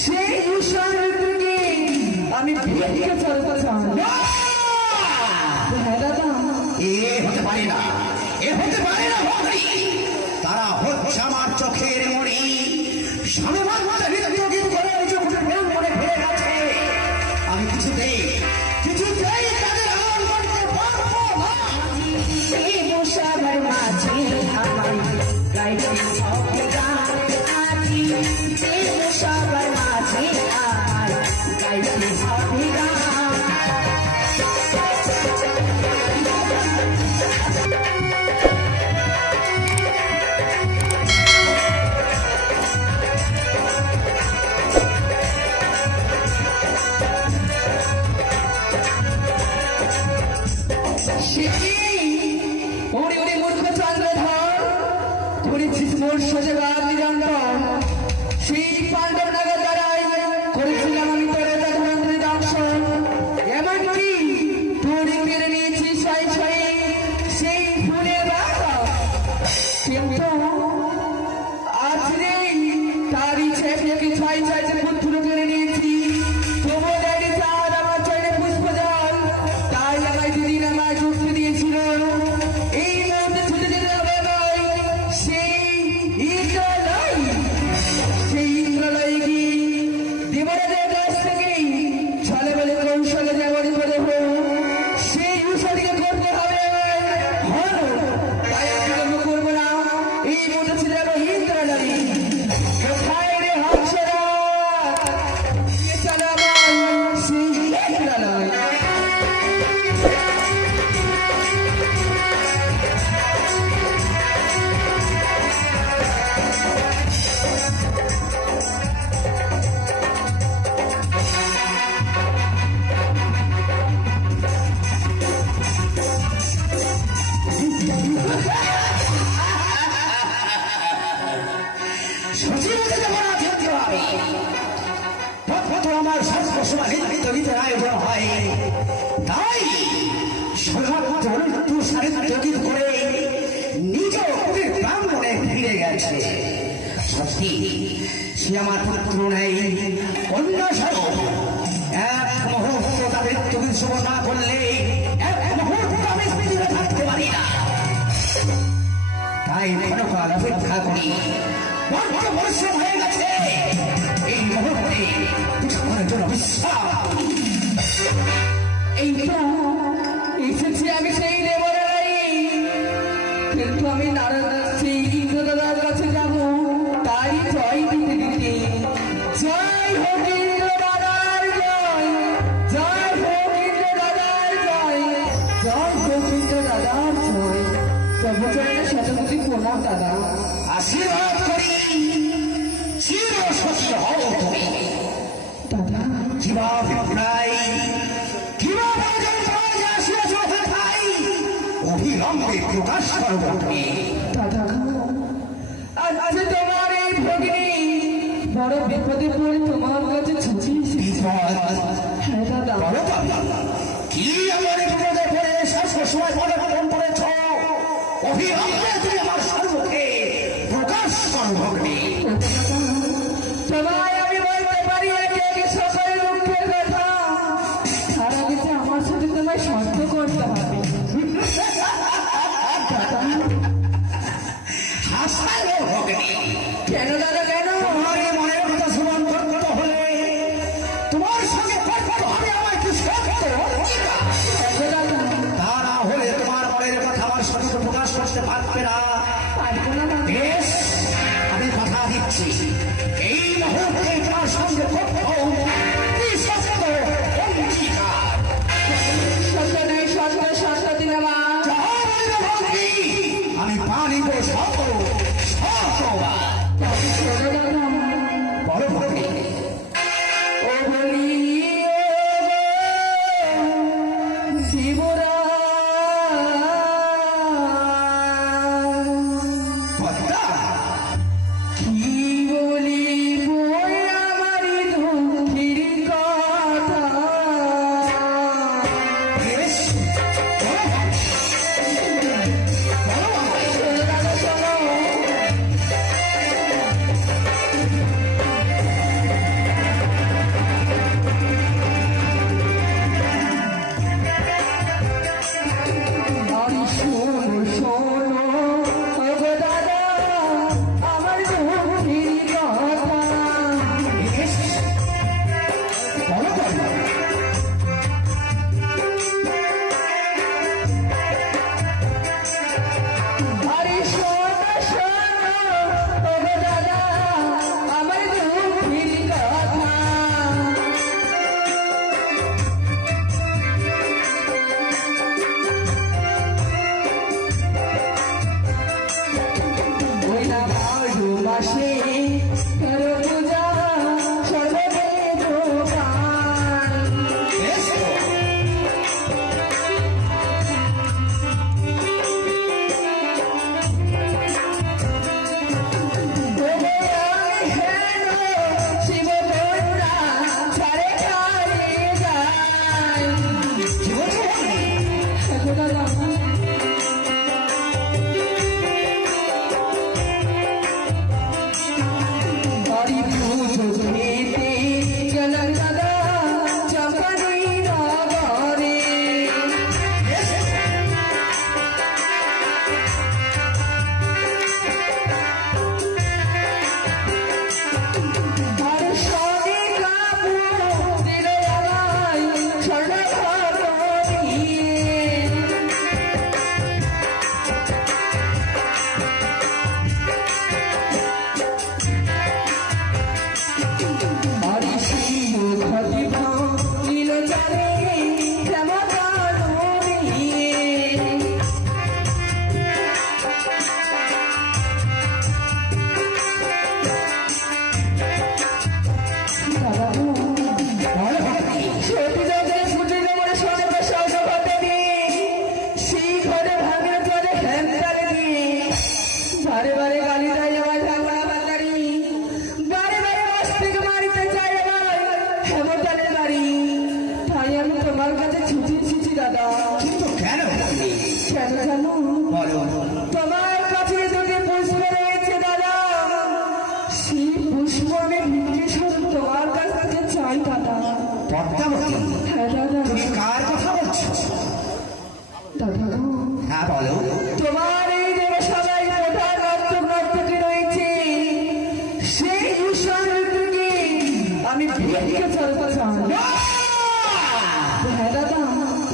সেই উষার থেকে আমি ভেঙে চলতে চাই। এ হতে পারে না, এ হতে পারে না। তারা হচ্ছে আমার চোখের মণি। আমি কিছুতেই তাদের আমার করতে পারবো না। এই উষার মাঝে আমার গাইতে হবে গান। এই উষার মাঝে আমার গাইতে হবে গান। সেই পাণ্ডব নগর দ্বারাই করেছিলাম আমি তোর ধনন্ত্রী দর্শন। এমনকি তোরে কেড়ে নিয়েছি সাই সাই সেই ফুলের বাসা। কিন্তু আজ নেই তারই ছেলেকে ছাই ছাই পুত্র কেড়ে নিয়েছি। তবুও দেয়নি তার আমার চাইলে পুষ্প জল। তাই আমায় দুদিন আমায় যুক্তি দিয়েছিল এই মুহূর্তে ছুটে যেতে হবে ভাই সেই ইন্দ্রালয়। সেই ইন্দ্রালয়ে গিয়ে দেবরাজের কাছ থেকেই ছলে বলে কৌশলে যেমন করে হোক সেই উষাটিকে করতে হবে। তাই আমি করবো না। এই মুহূর্তে ছিল ইন্দ্রালয়। কোথায় রে হংসরা? চলো আমার সেই ইন্দ্রালয়। আমার সর্বসমাহিত আয়োজন হয়। তাই তুষারিত করে নিজ প্রাঙ্গণে ফিরে গেছে। সত্যি সে আমার পুত্র নেই, অন্য স্বরূপ। এক মুহূর্ত তাদের তুমি শুভ না করলে এক মুহূর্ত আমি স্থির থাকতে পারি না। তাই ক্ষণকাল অপেক্ষা করি। পরিশ্রম হয়ে গেছে। এই মুহূর্তে কিছুক্ষণের জন্য বিশ্রাম। এই তো এসেছি আমি সেই দেবরাই। কিন্তু আমি সেই ইন্দ্রদাদার কাছে যাব। তাই জয় দিতে দিতে জয় হোক ইন্দ্রদাদার জয়, জয় হোক ইন্দ্রদাদার জয়, জয় হোক ইন্দ্রদাদার জয়। তবু চরণে শতকোটি প্রণাম দাদা। আশীর্বাদ করি চির সত্য হও তুমি দাদা। কিভাবে প্রায় কিভাবে আসিয়াছ ভাই অবিলম্বে প্রকাশ করব তুমি। দাদা আজ তোমার এই ভগিনী বড় বিপদে পড়ে তোমার কাছে ছুটিয়েছি। হ্যাঁ দাদা। কি আমার বিপদে পড়ে সময় মনে মন করেছ? অবিলম্বে তুমি আমার সর্বকে প্রকাশ করো ভগ্নী। তোমায় আমি বলতে পারি একে একে সকল দুঃখের কথা। তার আগে যে আমার সাথে তোমায় শর্ত করতে হবে। হাসালো ভগ্নী। কেন দাদা কেন? তোমার এই মনের কথা শ্রবণ করতে হলে তোমার সঙ্গে করতে হবে আমার কি শর্ত। তা না হলে তোমার মনের কথা আমার সঙ্গে প্রকাশ করতে পারবে না। বেশ, আমি কথা দিচ্ছি এই মুহূর্তে তোমার সঙ্গে কোথাও তোমার কাছে ছুটি ছুটি দাদা। কিন্তু কেন কেন জানো? বলো। তোমার কাছে দুটি পুষ্প রয়েছে দাদা, সেই পুষ্প আমি ভিক্ষে স্বরূপ তোমার কাছ থেকে চাই দাদা। পদ্মাবতী, হ্যাঁ দাদা। তুমি কার কথা বলছো? দাদা হ্যাঁ বলো। তোমার এই দেবসভায় প্রধান নর্তকী রয়েছে, সেই ঈশ্বরের থেকে আমি ভিক্ষে স্বরূপ চাই। হ্যাঁ দাদা।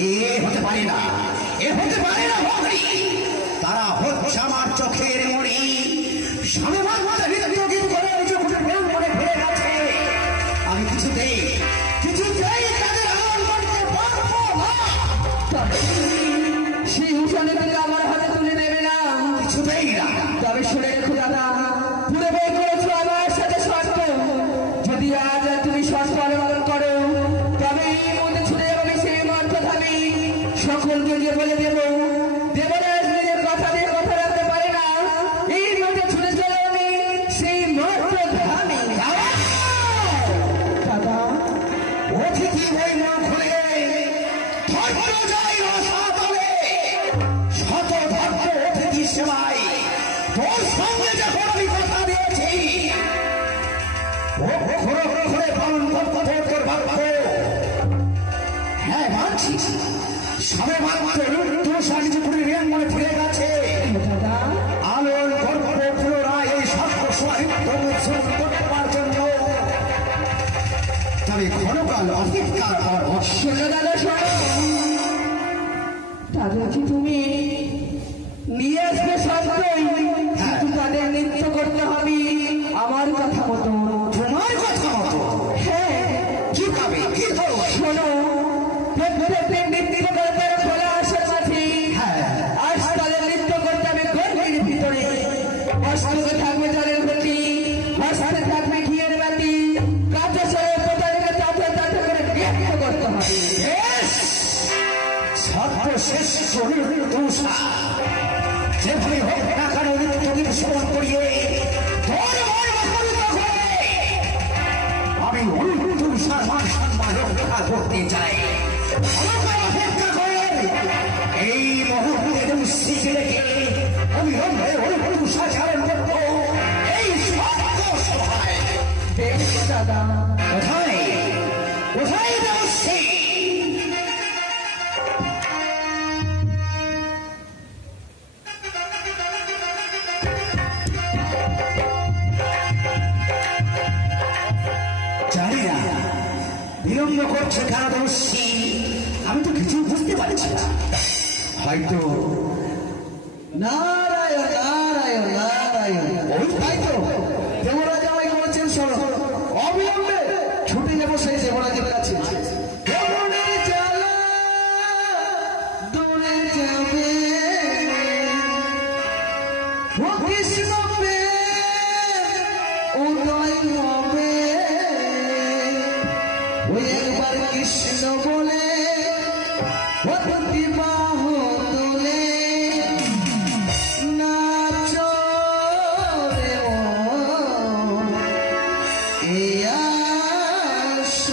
এ হতে পারে না, এ হতে পারে না ভগ্নী। তারা হচ্ছে আমার চোখের মণি। স্বামী মাত্র হৃদয় করে প্রেম করে ফিরে গেছে। আমি কিছুতেই তাদের আমার করতে পারবো না। সেই উষানের থেকে আমার হাতে তুলে নেবে না, কিছুতেই না। তবে শুনে রেখো দাদা, পুরো বই করেছো আমার সাথে শর্ত, যদি আজ তুমি শর্ত পালন করো তবে এই মধ্যে ছুটে যাবে সেই মর্তধামী। সকলকে যে বলে দেবো, দেবরাজ নিজের কথা দিয়ে কথা রাখতে পারে না, এই মধ্যে ছুটে চলে আমি সেই মর্তধামী। দাদা অতিথি বই না খুলে ধর্ম যাই রসা তলে। শত ধর্ম অতিথি সেবাই তোর সঙ্গে যখন আমি কথা দিয়েছি, ঘুরে পালন করতে তোর ভাগ্য। হ্যাঁ মানছি, সবে মাত্র তোর সাহায্য করে রিয়াং মনে ফিরে গেছে। দাদা আলোর গর্ব পুনরায় এই সত্য সাহিত্য উৎসব করবার জন্য তবে ক্ষণকাল অপেক্ষা কর। শোনো দাদা শোনো, তাদেরকে তুমি নিয়ে আসবে সত্যই, কিন্তু তাদের নৃত্য করতে হবে আমার কথা মতো। তোমার কথা মতো? হ্যাঁ কিভাবে? কি করবো? শোনো, প্রত্যেকদিন নৃত্য করতে হবে খোলা আসর মাঠে। হ্যাঁ। আজ তাদের নৃত্য করতে হবে গর্ভের ভিতরে। অষ্টকে থাকবে জলের ঘটি, হস্তে থাকবে ঘিয়ের বাতি, কাঁচা চলে প্রতারকে তাতে তাতে করে নৃত্য করতে হবে। সত্য শেষ শরীর দোষা যেভাবে হোক না কেন নৃত্যকে স্মরণ করিয়ে তোর মন মুখরিত করে আমি দোষার মান সম্মান রক্ষা করতে চাই। ক্ষণকাল অপেক্ষা করে এই মুহূর্তে দোষীকে রেখে আমি দোষা চারণ করবো এই সত্য সভায়। বেশ দাদা। কোথায় কোথায় দোষী? জানি না বিলম্ব করছে কেন দোষী, আমি তো কিছু বুঝতে পারছি না। হয়তো নারায়ণ নারায়ণ নারায়ণ। ওই তাই তো দেবরাজ আমায় বলেছেন শোনো, অবিলম্বে ছুটে যাবো সেই দেবরাজের কাছে। কেমনের জ্বালা দূরে যাবে, ও কৃষ্ণ প্রেম উদয় হবে, ওই একবার কৃষ্ণ বলে ও প্রতিবাহ তোলে, নাচ রে মন এই আসরে।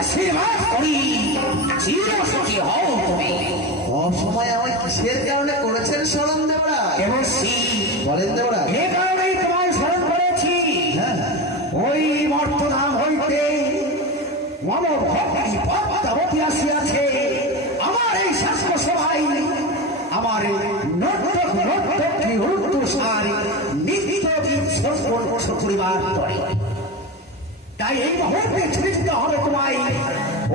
আশীর্বাদ করি চিরসুখী হও তুমি। অসময় আমায় কিসের কারণে করেছেন স্মরণ দেবরা? বলেন দেবরা। এ কারণেই তোমায় স্মরণ করেছি। ওই বর্তমান হইতে মম ভক্তি পদ্মাবতী আসিয়াছে আমার এই শাস্ত্র সভায় আমার নর্তকী উর্দুসার নিত্য পরিবার করে। তাই এই মুহূর্তে ছুটতে হবে তোমায়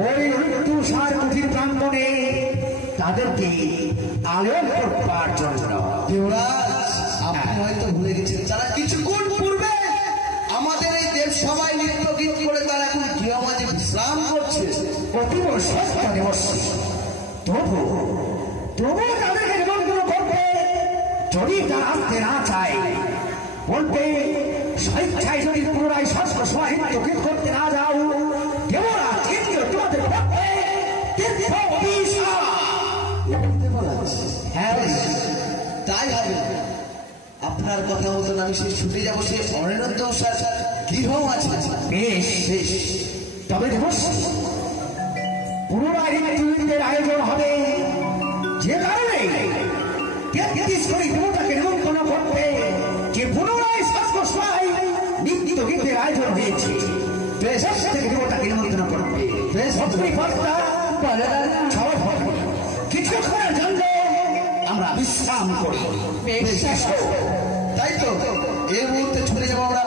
ওই উর্দুসার কুঠির প্রাঙ্গণে তাদেরকে আলোক করবার জন্য। দেবরাজ, আপনি হয়তো ভুলে গেছেন যারা কিছুক্ষণ পূর্বে আমাদের এই দেব সবাই নৃত্য গীত করে তারা এখন গৃহমাঝে বিশ্রাম করছে। অতীব সত্য দেবশ্রী, তবু তাদেরকে নিমন্ত্রণ করতে যদি তারা আসতে না চায়, বলতে স্বেচ্ছায় যদি পুনরায় শাস্ত্র সহিত গীত করতে না যাও, দেবরা কিন্তু তোমাদের পক্ষে তীর্থ অভিশাপ। হ্যাঁ তাই হবে। আপনার কথা মতন আমি সেই ছুটে যাবো, সে অনিরুদ্ধ গৃহ আছে। বেশ বেশ, তবে দেবশ্রী পুনরায় নৃত্যের আয়োজন হবে, যে কারণে 33 কোটি দেবতাকে নিমন্ত্রণ করতে যে পুনরায় শাস্ত্রসভায় নৃত্য গীতের আয়োজন হয়েছে, বেশ থেকে দেবতাকে নিমন্ত্রণ করতে বেশ কিছুক্ষণের জন্য আমরা বিশ্রাম করি। তাই তো এই মুহূর্তে ছুটে যাবো আমরা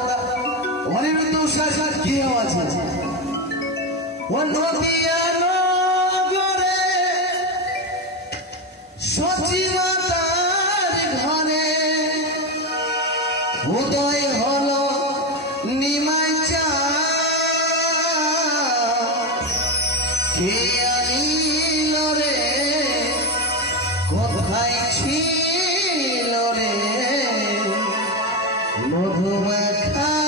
অনিরুদ্ধ গৃহ আছে। সচিবতার ঘরে উদয় হলো নিমাই চা কে আনিল রে কোথায় ছিল রে মধুমাখা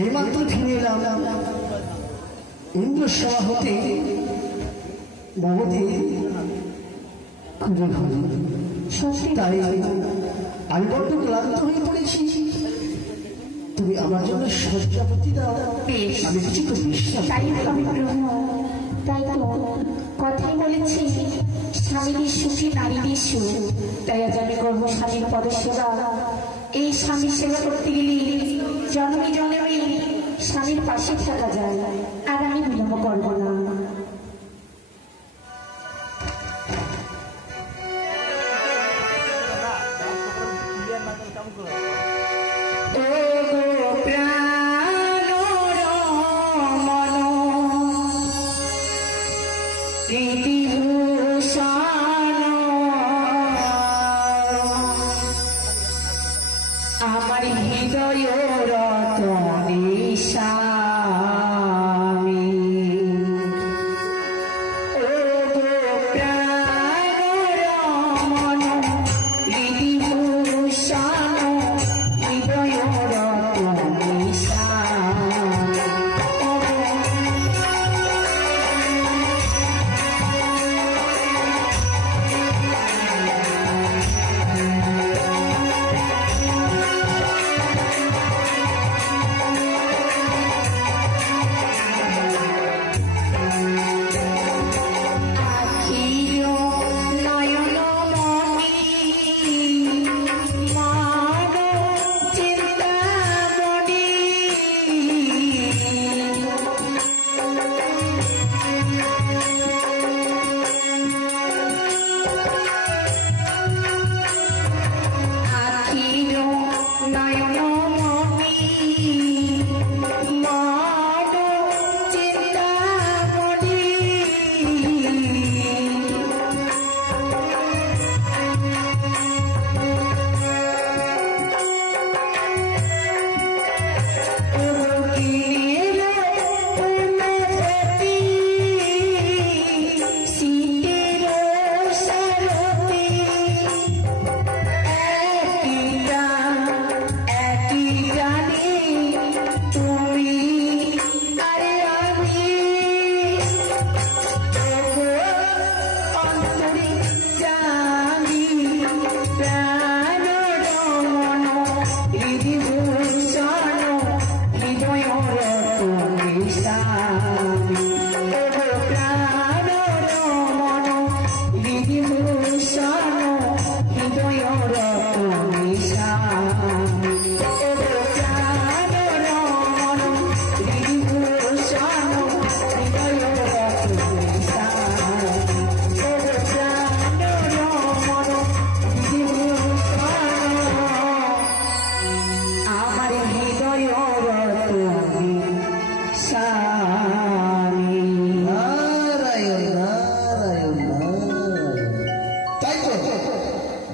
এইমাত্র ফিরে এলাম ইন্দ্রসভা হতে মমতি খুঁজে ঘরে তাই আমি বড্ড ক্লান্ত হয়ে পড়েছি তুমি আমার জন্য শয্যাপতি দাও আমি কিছু তো বিশ্বাস তাই তো কথাই বলেছি স্বামীদের সুখী নারীদের সুখ তাই আজ আমি করবো স্বামীর পদসেবা এই স্বামীর সেবা করতে গেলে জন্মে জন্মে স্বামীর পাশে থাকা যায় আর আমি বিলম্ব করবো না আমার হৃদয় রতনে স্বামী ও গো প্রাণ রমণ বিভূষণ হৃদয় রতনে স্বামী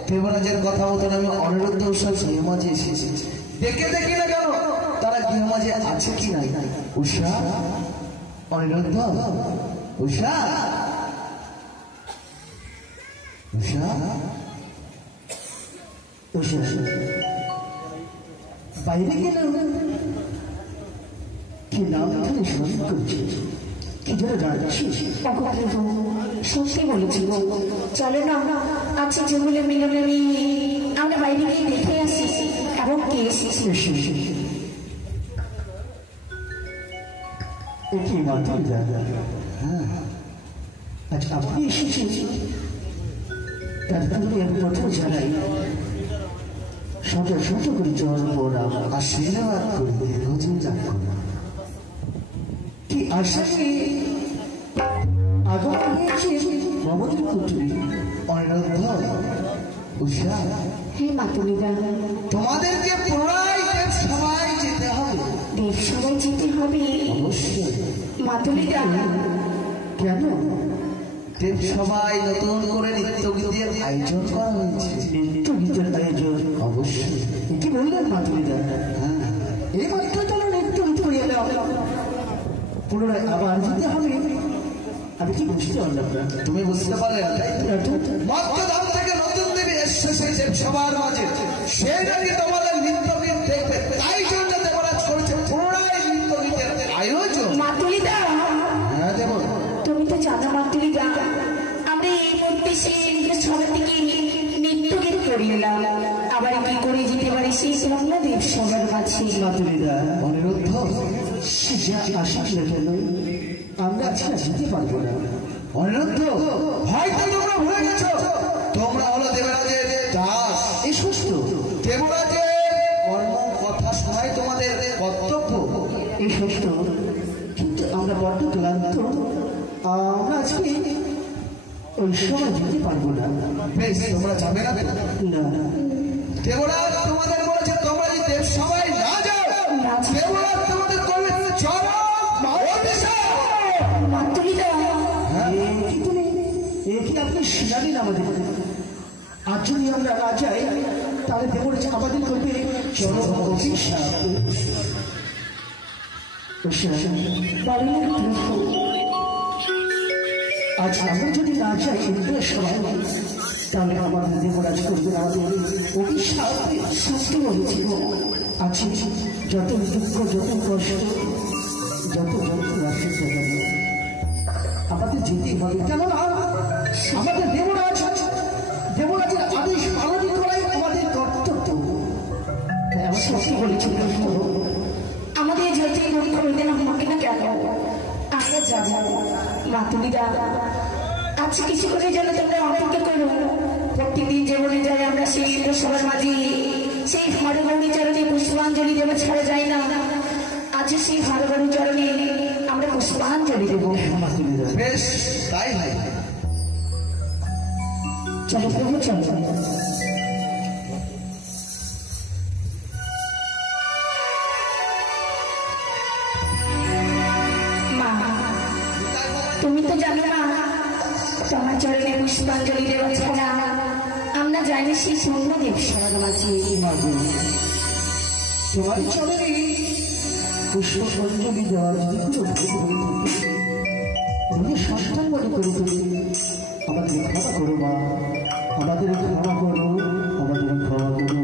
দেবরাজের কথা মতন আমি অনিরুদ্ধ উষা গৃহমাঝে এসেছি। দেখে দেখি না কেন তারা গৃহমাঝে আছে কি নাই। উষা, অনিরুদ্ধ, উষা, উষা, উষা বাইরে গেল কি নাম ধরে স্মরণ করছে, কি যেন ডাকছি। সত্যি বলেছিল, চলো না আজকে জঙ্গলে মিলনে আমরা বাইরে গিয়ে দেখে আসি এবং কে এসেছি। কি মাধ্যম দাদা, আচ্ছা আপনি এসেছেন তার কারণে আমি প্রথম জানাই শত শত করে জল পড়া আশীর্বাদ করবে রোজে যাক কি আশা আমাদের কুটুরি অনিরুদ্ধ, উষা। হে মাতুলিদা, তোমাদেরকে পুনরায় দেব সবাই যেতে হবে। দেব সবাই যেতে হবে? অবশ্যই। মাতুলিদা, কেন? দেব সবাই নতুন করে নৃত্যগীতের আয়োজন করা হয়েছে। নৃত্যগীতের আয়োজন? অবশ্যই। কি বললেন মাতুলিদা? হ্যাঁ, এই মাত্র তারা নৃত্যগীত করিয়ে দেওয়া, পুনরায় আবার যেতে হবে। আমি কি বুঝতে পারলাম না। তুমি বুঝতে পারলে মধ্যধাম থেকে নতুন দেবী এসেছে দেব সবার মাঝে, সেই নাকি তোমাদের নৃত্যগীত দেখবে, তাই জন্য দেবরাজ করেছে পুনরায় নৃত্যগীতের আয়োজন। মাতুলিদা, হ্যাঁ দেব, তুমি তো জানো মাতুলিদা, আমরা এই মুহূর্তে সেই সবার থেকে নৃত্যগীত করিলাম, আবার কি করে যেতে পারি সেই বাংলা দেব সবার মাঝে। মাতুলিদা, অনিরুদ্ধ, আশা কেন আমরা আজকে যেতে পারবো না। অনিরুদ্ধ, হয়তো তোমরা ভুলে গেছো তোমরা হলো দেবরাজের দাস। এই সুস্থ দেবরাজের কর্ম কথা শোনাই তোমাদের কর্তব্য। এই সুস্থ, কিন্তু আমরা বড্ড ক্লান্ত, আমরা আজকে ওই সময় যেতে পারবো না। বেশ, তোমরা যাবে না? না, দেবরাজ তোমাদের বলেছে তোমরা যদি দেব সবাই না যাও, দেবরাজ তোমাদের করবে চরম অভিশাপ। মাতুলিদা, আপনি শিলাদিন আমাদের, আর যদি আমরা না যাই তাহলে দেবরাজ আমাদের করবে চরম অভিশাপ। আজ আমরা যদি না যাই সবাই, তাহলে আমাদের দেবরাজ করবে আমাদের অভিশাপ। সত্য বলেছি, আছে যত দুঃখ, যত কষ্ট, যত আসে আমাদের যেতে হবে। কেননা আমাদের দেবরাজের আদেশ পালন করাই আমাদের কর্তব্য। সত্যি বলেছি, আমাদের যেতে করি করবে না আমাকে না কেন, আমরা যাবো। মাতুলিদা, আজকে কিছু করে যেন তোমরা অপেক্ষা করো। প্রত্যেকদিন যেমন যাই আমরা সেই সবার মাঝে সেই হরগৌরী চরণে পুষ্পাঞ্জলি দেবো ছাড়া যায় না। আজ সেই হরগৌরী চরণে আমরা পুষ্পাঞ্জলি দেবো। বেশ, তাই হয়। চলো প্রভু, চলো। মা, তুমি তো জানো না তোমার চরণে পুষ্পাঞ্জলি দেওয়া ছাড়া আমরা জানি সেই শূন্য দেব সবার মাঝে। তোমার চরণে পুষ্পাঞ্জলি দেওয়ার সন্তান মনে করে তুমি আমাদের ক্ষমা করো মা, আমাদের ক্ষমা করো, আমাদের ক্ষমা করো।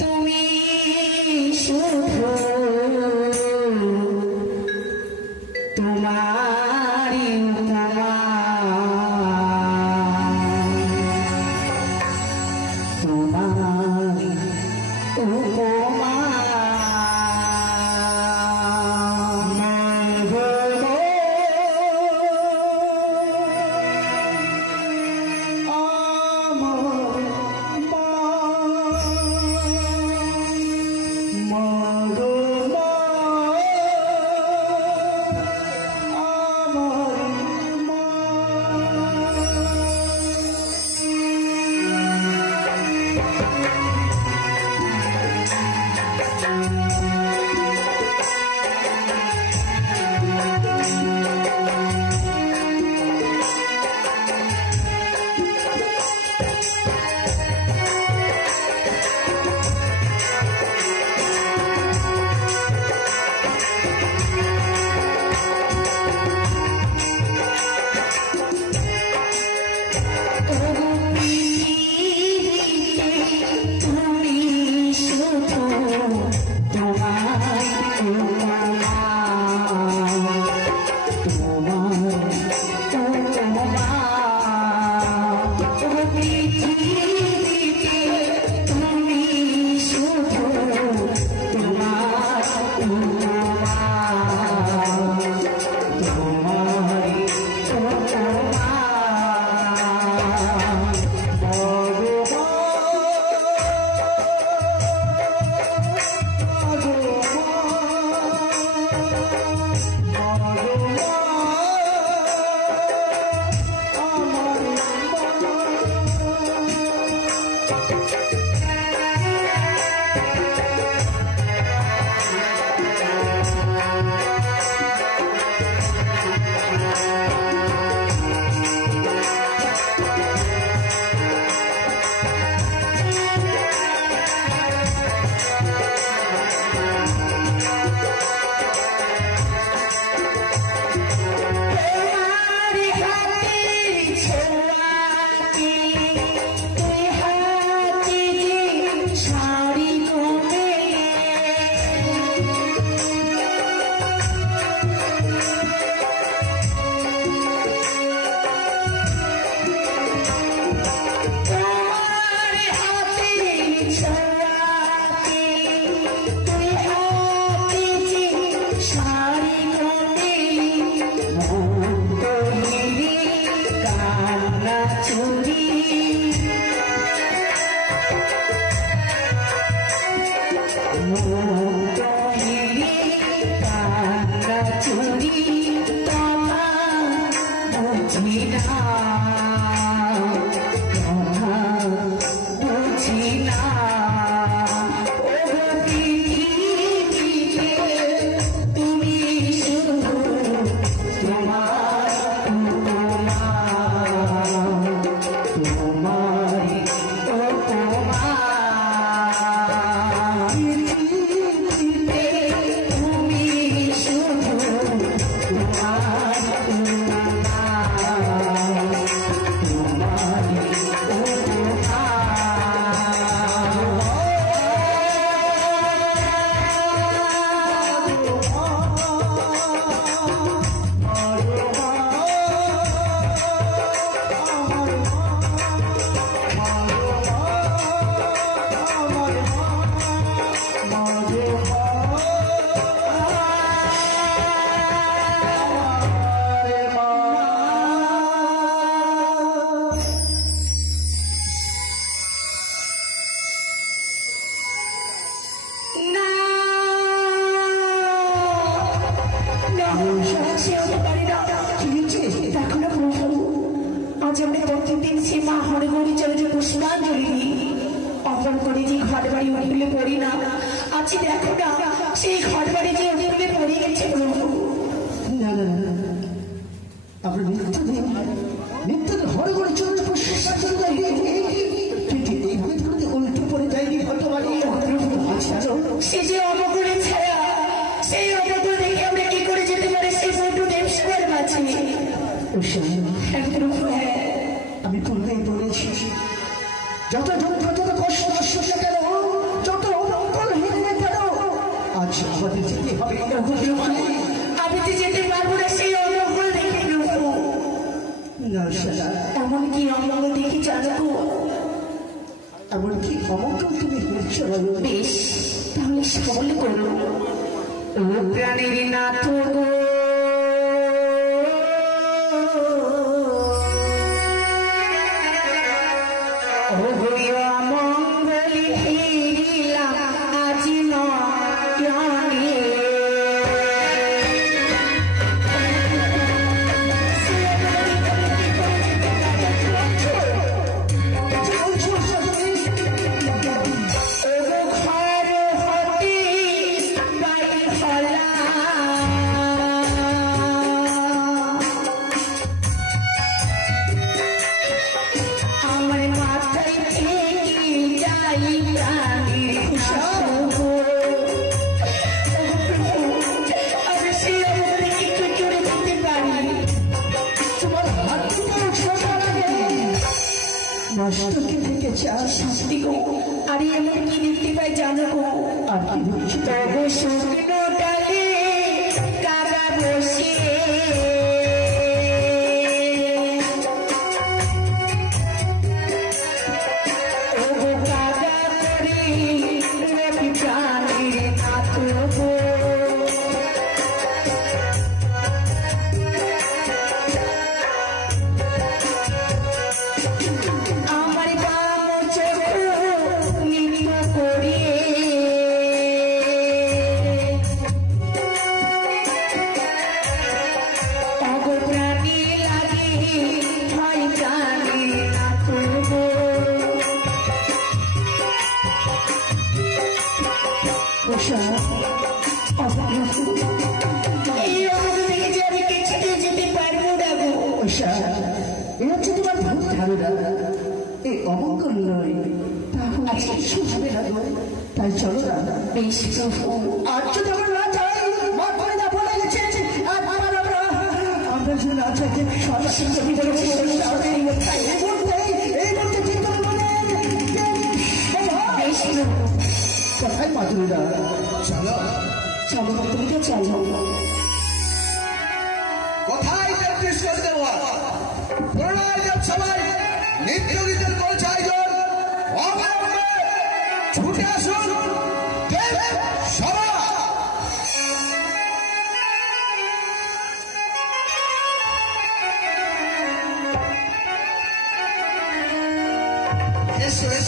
তুমি শুধু তোমারি উপমা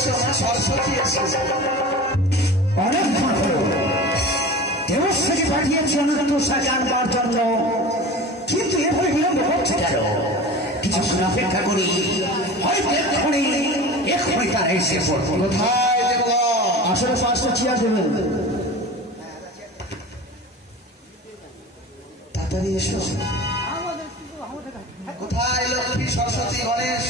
এসো মা সরস্বতী এসো। অনেকক্ষণ হলো দেবশ্রী পাঠিয়েছে অনন্ত সাজা আনবার জন্য, কিন্তু এভাবে বিলম্ব হচ্ছে কেন? কিছুক্ষণ অপেক্ষা করি, হয়তো এক্ষুনি তারা এসে পড়বে। কোথায় দেবো? আসলে 5টা চেয়ার দেবেন, তাড়াতাড়ি এসো। কোথায় লক্ষ্মী সরস্বতী গণেশ?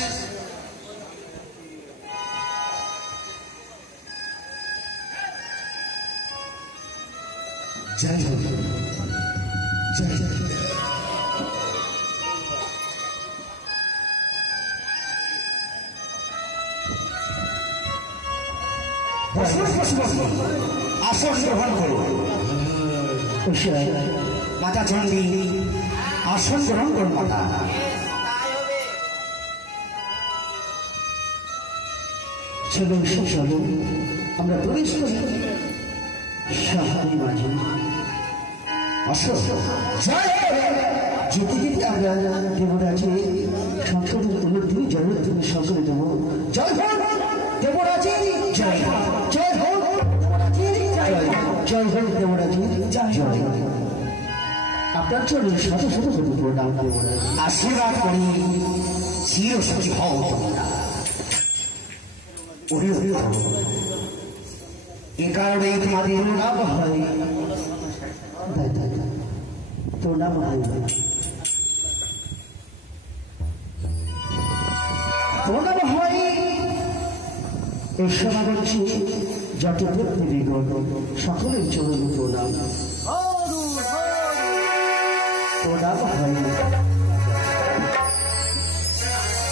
জয় হোক, জয় হোক। আসন গ্রহণ করুন। মাতা চণ্ডী আসন গ্রহণ করুন। মাতা চলো চলো আমরা প্রবেশ করি শাহপুরী মাঝে। আসো, যেতে যেতে আমরা দেবরাজে সংসদের অনুদ্দিন জগদ্দিন সকলে দেব জয় হোক। দেবরাজে জয় হোক, জয় হোক, জয় হোক দেবরাজে জয় হোক। আপনার জন্য শত শত শত প্রণাম দেবরাজ। আশীর্বাদ করি চির সুখী হও তোমরা। এ কারণে তোমাদের নাম হয় প্রণাম হয়, প্রণাম হয়। এই সমাগমে যত দেবীগণ সকলের চরণ প্রণাম, প্রণাম হয়।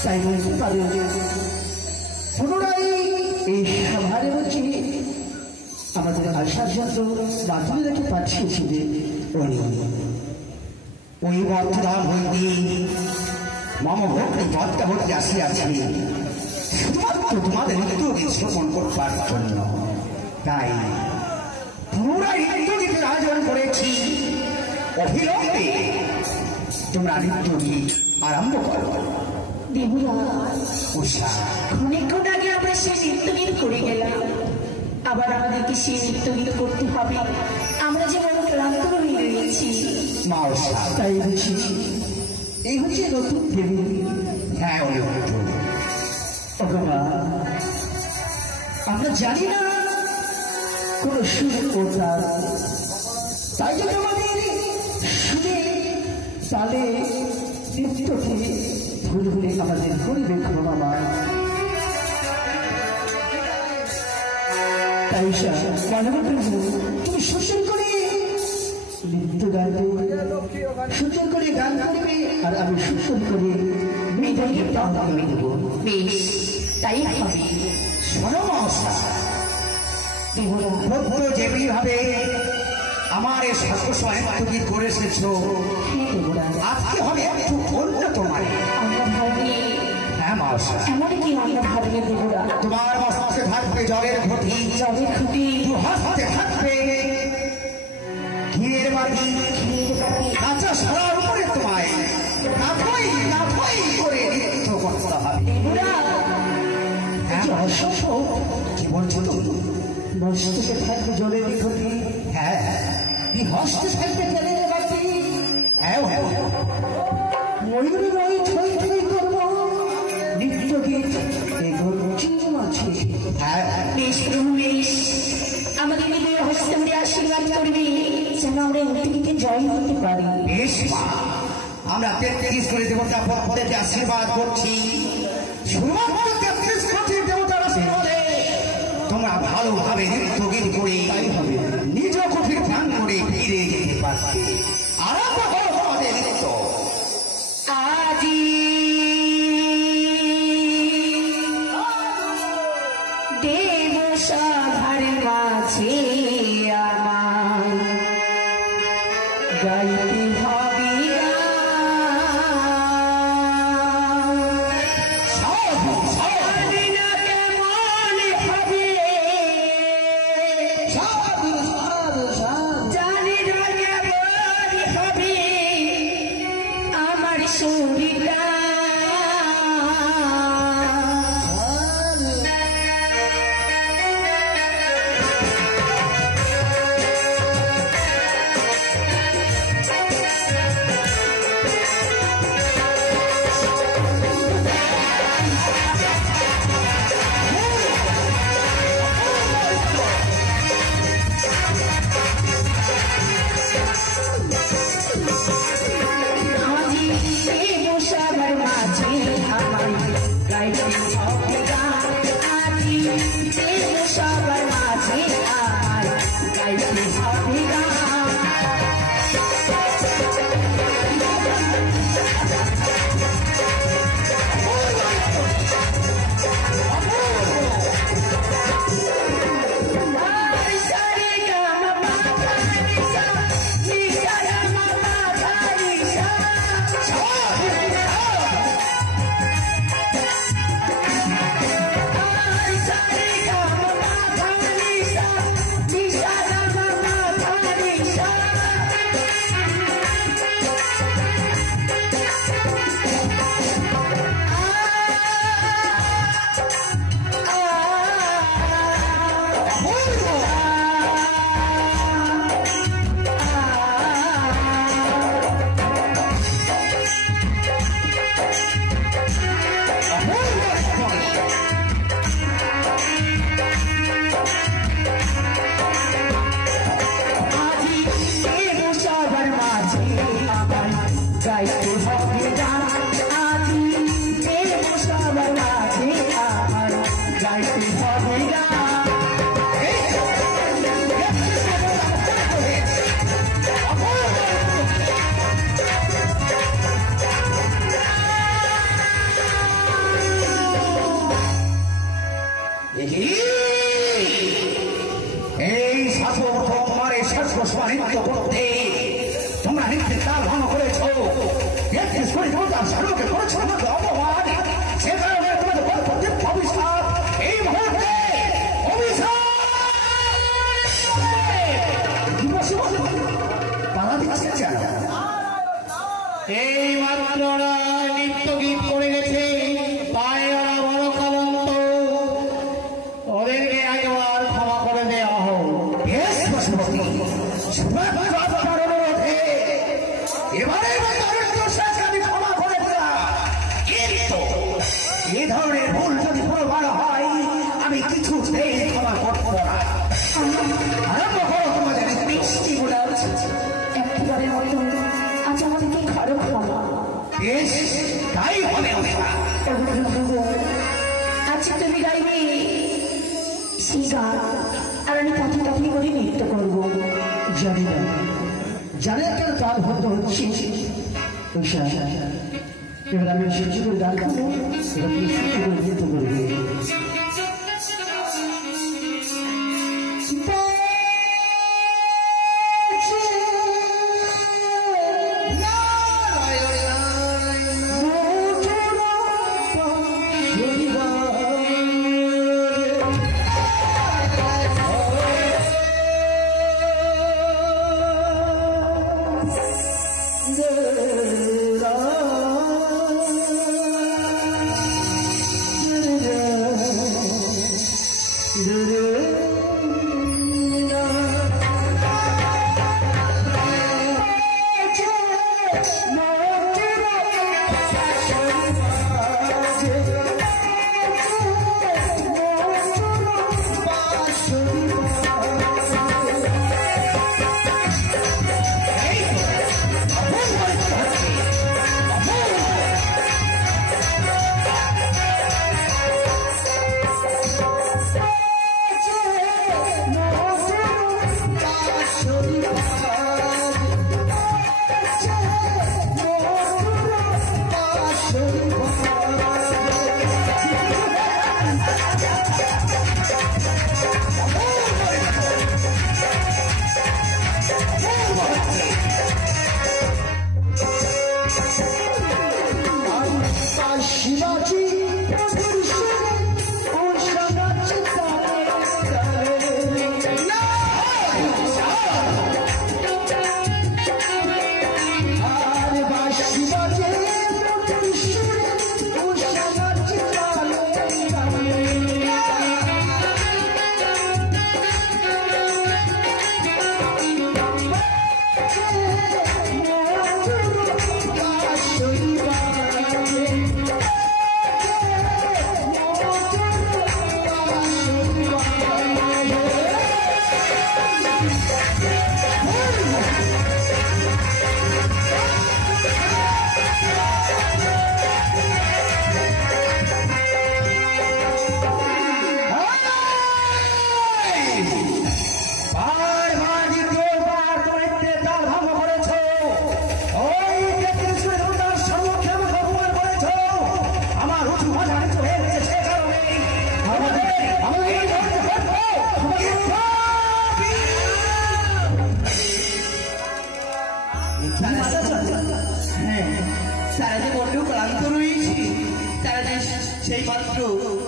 তাই বলতে পারে পুনরায় এই সভারে হচ্ছে আমাদের আশার জন্য রাত্রিটাকে পাঠিয়েছিলেন। ওই বর্তমান হইতে মম ভক্তি ভক্তা ভক্তি আসিয়াছি শুধুমাত্র তোমাদের নৃত্যগীত শ্রবণ করবার জন্য। তাই পুনরায় নৃত্যগীতের আয়োজন করেছি। অবিলম্বে তোমরা নৃত্যগীত আরম্ভ করো। অনেকক্ষণ আগে আমরা সেই নৃত্যগীত করে গেলাম, আবার আমাদেরকে সেই নৃত্যগীত করতে হবে। আমরা যে বড় ক্লান্ত হয়ে রয়েছি। তাই বলছি এই হচ্ছে নতুন দেবী। হ্যাঁ আমরা জানি না কোন সুর ও তাল, তাই জন্য আমাদের সুরে তালে নৃত্যকে ভুল ভুলে আমাদের করিবে ক্ষমা। তাই তুমি সুন্দর করে নৃত্য গান সুন্দর করে গান করবে, আর আমি সুন্দর করে দেবো। বেশ, তাই হবে। যেমনি ভাবে আমার এই সর্বসময় নৃত্যগীত করে এসেছ, আজকে হবে একটু অন্য তোমার। হ্যাঁ মাসা, এমনকি আমরা ভাবলে দেবরা তোমার মস্তে থাকবে জলের ঘটি, জলের খুঁটি, হাসতে থাকবে ঘিয়ের বাটি, কাঁচা সরার উপরে তোমায় নাথই নাথই করে নৃত্য করতে হবে। কি বলছো তুমি? মস্তিষ্কে থাকবে জলের ঘটি, হ্যাঁ হস্তে থাকবে জলের বাটি। হ্যাঁ হ্যাঁ, ময়ূর নয় ছই ছই করবো নৃত্যগীত আছে। হ্যাঁ বেশ প্রভু বেশ, আমাদের নিজের হস্তে আমরা আশীর্বাদ করবি যেন আমরা নৃত্যগীতে জয় হতে পারি। বেশ মা, আমরা 33 করে দেবতা পদে আশীর্বাদ করছি। শুধুমাত্র 33 কোটি দেবতার আশীর্বাদে তোমরা ভালোভাবে নৃত্যগীত করে নিজ কঠিন ধ্যান করে ফিরে যেতে পারবে। আরম্ভ করো আমাদের নৃত্য। আজি দেব সভার মাঝে আমার গাইতে হবে স্বামীকে তার ভাঙা করেছ তার স্বামীকে করেছ আমাকে অপমান সে কারণে তোমাদের অভিশাপ এই মুহূর্তে বাধা দিচ্ছে কেন? এই মাত্র নৃত্য গীত করে গেছে, তাই ওরা বড় কলন্ত, ওদেরকে একবার ক্ষমা করে দেওয়া হোক। এবারে আমি ক্ষমা করে দিলাম, কিন্তু এই ধরনের ভুল যদি পুরোবার হয় আমি কিছুতেই ক্ষমা করবো না। আরম্ভ করো তোমাদের মিষ্টি বলে একেবারে মতো আজ আমাদেরকে ঘরে ক্ষমা। বেশ, তাই হবে। আজকে তুমি গাইবে সেই গান, আর আমি তাতে তাতে করে নৃত্য করবো। জানি না, জানি একটা কাল হতে হচ্ছে। এবার আমি শিশু করে গান গাবো, এবার তুমি শিশু করে নৃত্য করবে।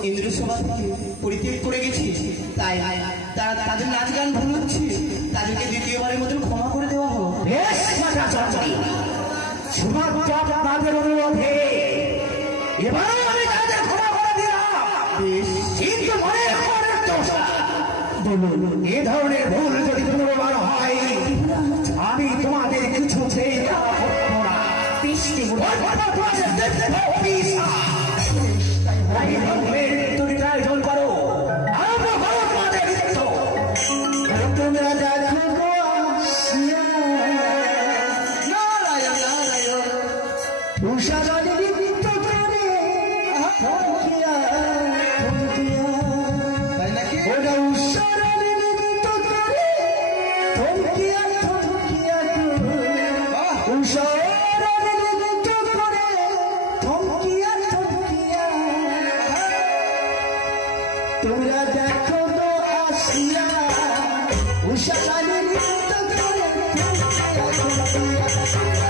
ইন্দ্রসভা থেকে পরিত্যাগ করে গেছি, তাই তারা তাদের নাচ গান ভুল হচ্ছে, তাদেরকে দ্বিতীয়বারের মতন ক্ষমা করে দেওয়া হোক। আপনাদের অনুরোধে এবারে আমি তাদের ক্ষমা করে দিলাম, কিন্তু মনে বলুন এ ধরনের ভুল যদি পুনর্বার হয় আমি তোমাদের কিছু আয়োজন করো, আরম্ভ করো তোমাদের নৃত্য। তোমরা দেখো উষারানী নৃত্য করে ওরা উষারানী নৃত্য করে থমকিয়া থমকিয়া উষারানী নৃত্য করে থমকিয়া থমকিয়া তোমরা দেখো তো আসিয়া উষারানী নৃত্য করে থমকিয়া থমকিয়া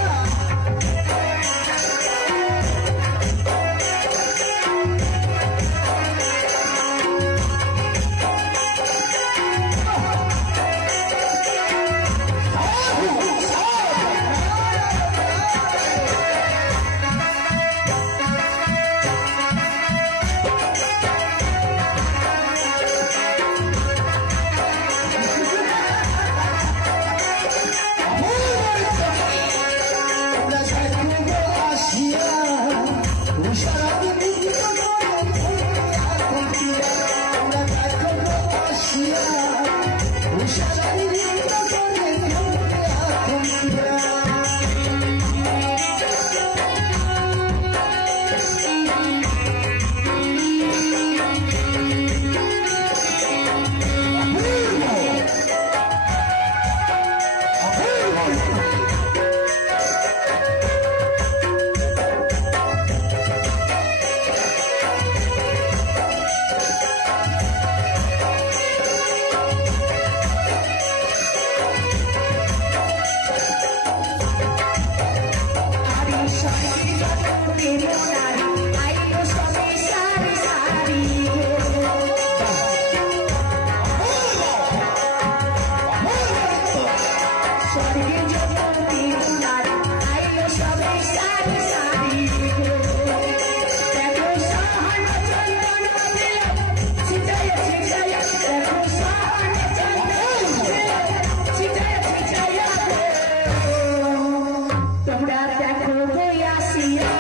তোমরা দেখো বই আসিয়া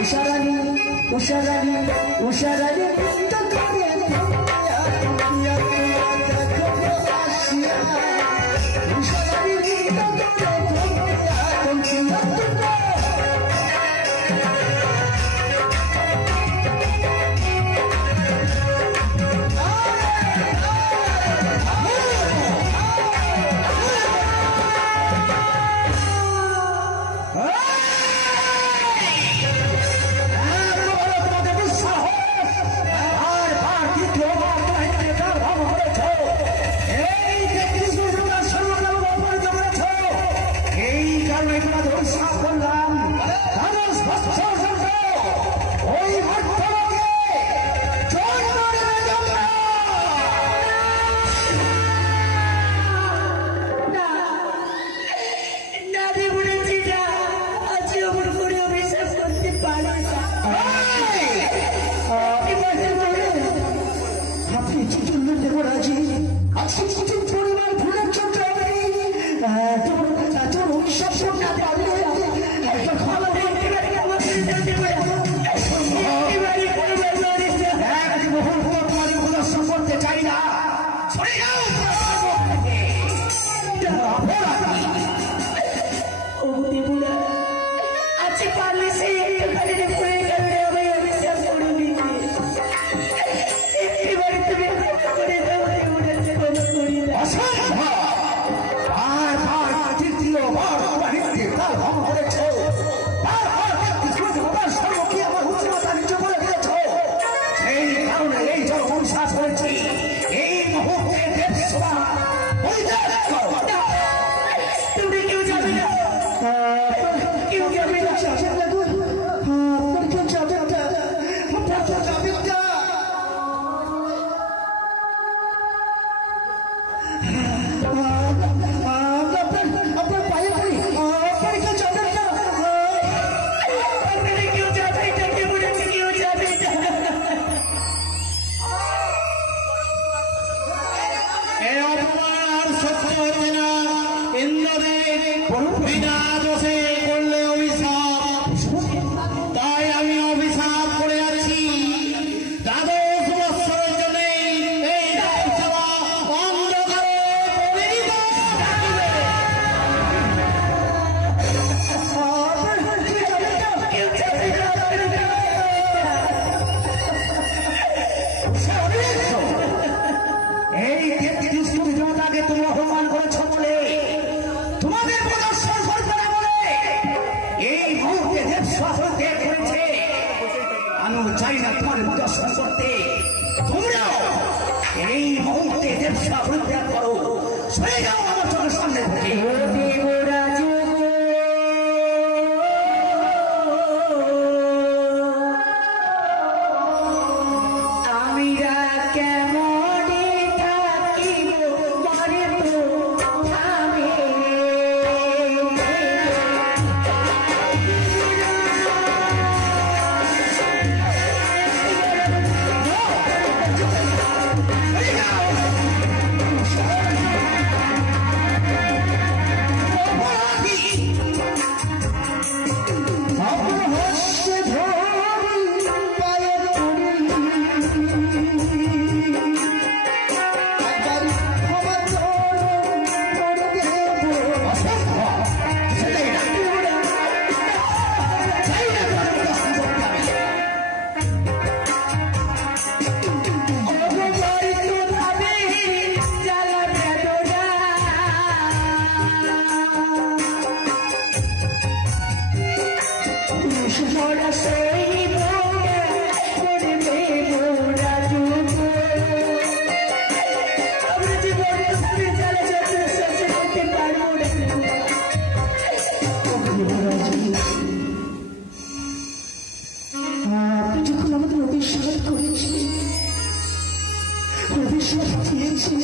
উষারানী উষারানী উষারানী দিয়েছি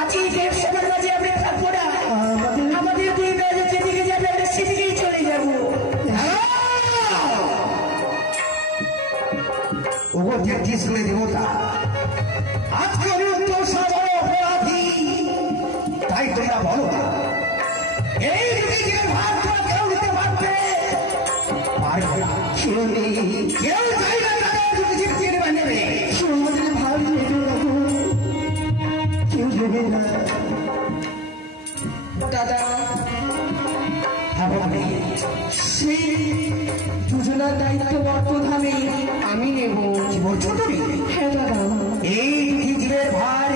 আজ এই দেড় সবার মাঝে আমরা থাকবো না, আমাদের দুই মেয়ে যেদিকে যাবে আমরা সেদিকেই চলে যাবো। ওগো জেঠিস করে দেবতা, আজকে আমি উত্তর সাগর অপরাধী, তাই তোমরা বলো এই দিকে ভাত কেউ দিতে পারবে? পারবে না, কেউ নেই, কেউ চাই না তাদের যদি জিতিয়ে নেবে, কেউ আমাদের ভাত দেবে না, কেউ দেবে না। দাদা আমি সেই দুজনার দায়িত্ব বর্তমানে আমি নেব। কি বলছো তুমি? হ্যাঁ দাদা। এই পৃথিবীর ভার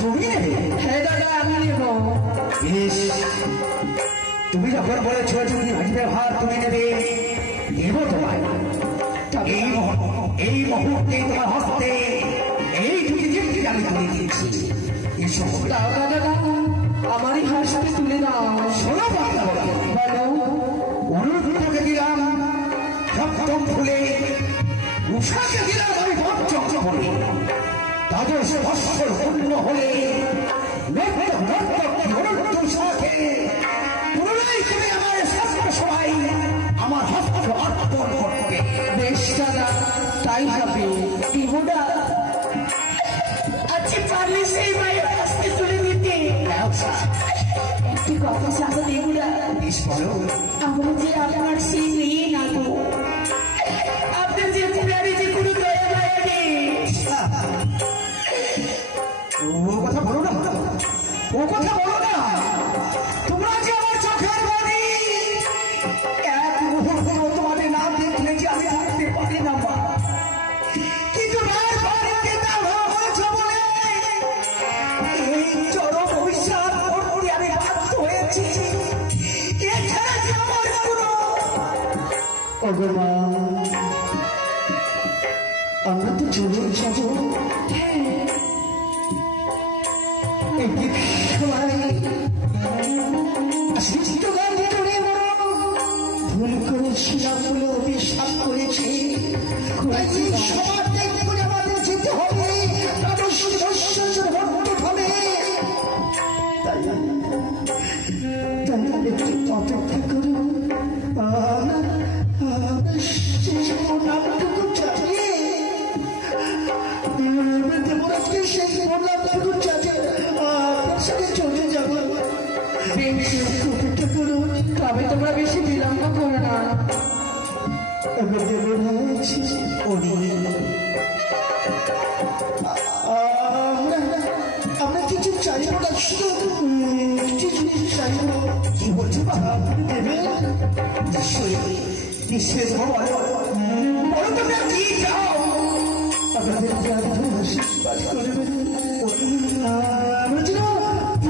তুমি নেবে? হ্যাঁ দাদা আমি নেব। বেশ, তুমি যখন বলেছ তুমি ভাগিবে ভার তুমি নেবে, দেব তোমায়। এই মুহূর্তে তোমার হস্তে এই দুটি জিনিস আমি তুলে দিয়েছি। এসব দাও দাদা দাও, আমারই হাসতে তুলে দাও। শোনো বার্তা বলো, অনুরোধকে দিলাম সপ্তম ফুলে, উষাকে দিলাম আমি পঞ্চম ফুলে, দ্বাদশ বৎসর পূর্ণ হলে পুনরায় তুমি আমার শাস্ত্র সবাই আমার হস্ত অর্পণ করবে। বেশ দাদা, তাই হবে। দেবুদা আচ্ছা পারলে সেই মায়ের হাসতে তুলে দিতে। একটি কথা জানো দেবুদা, আমরা যে আপনার সেই মেয়ে না গো, আপনার যে পুরারি যে কোনো দয়া মায়া নেই। ও কথা বলো না, ও কথা বলো না। তোমরা যে আমার চোখের বাড়ি, এক মুহূর্ত তোমাদের না দেখলে যে আমি থাকতে পারি না মা, কিন্তু এই চরম অভিশাপ করতে আমি বাধ্য হয়েছি। এছাড়া যে আমার কোনো ভগবান, আমরা তো চলে যাবো। ভুল করেছিলাম বলে অভিশাপ করেছি, সবার দেখে আমাদের যেতে হবে, তাদের ভক্ত হবে। তাই একটু অপেক্ষা করুন, নামটুকু চালিয়ে দেবরাজকে সেই নামটুকু চালিয়ে আপনার সাথে চলে যাবো। অপেক্ষা করুন, তবে তোমরা বেশি বিলম্ব করো না। আমরা কিছু চাইব না, শুধু কিছু জিনিস চাইব। কি বলছো বাবা? নিশ্চয়ই বলো তোমরা কি চাও? আমাদের আশীর্বাদ করবে,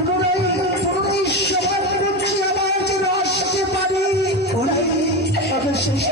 পুনরায় সবার করছি আবার যেন আসতে পারি। ওরাই শেষ